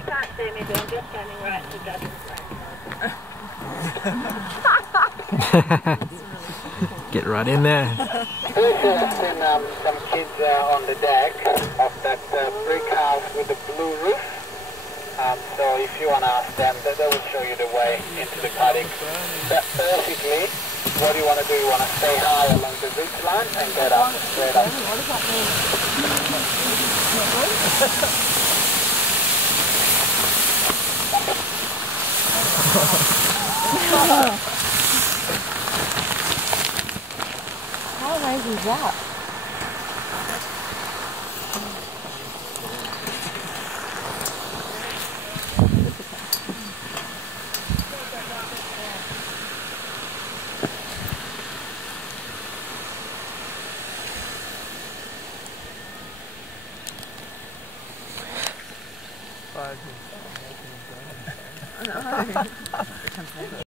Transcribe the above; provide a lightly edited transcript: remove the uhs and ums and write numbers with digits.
you can't see me, but I'm just standing right to Judge's Get right in there. I've seen some kids on the deck of that brick house with the blue roof. So if you want to ask them, they will show you the way into the paddock. But basically, what you want to do, you want to stay high along the ridge line and get up, straight up. What does that mean? How amazing is that? I know.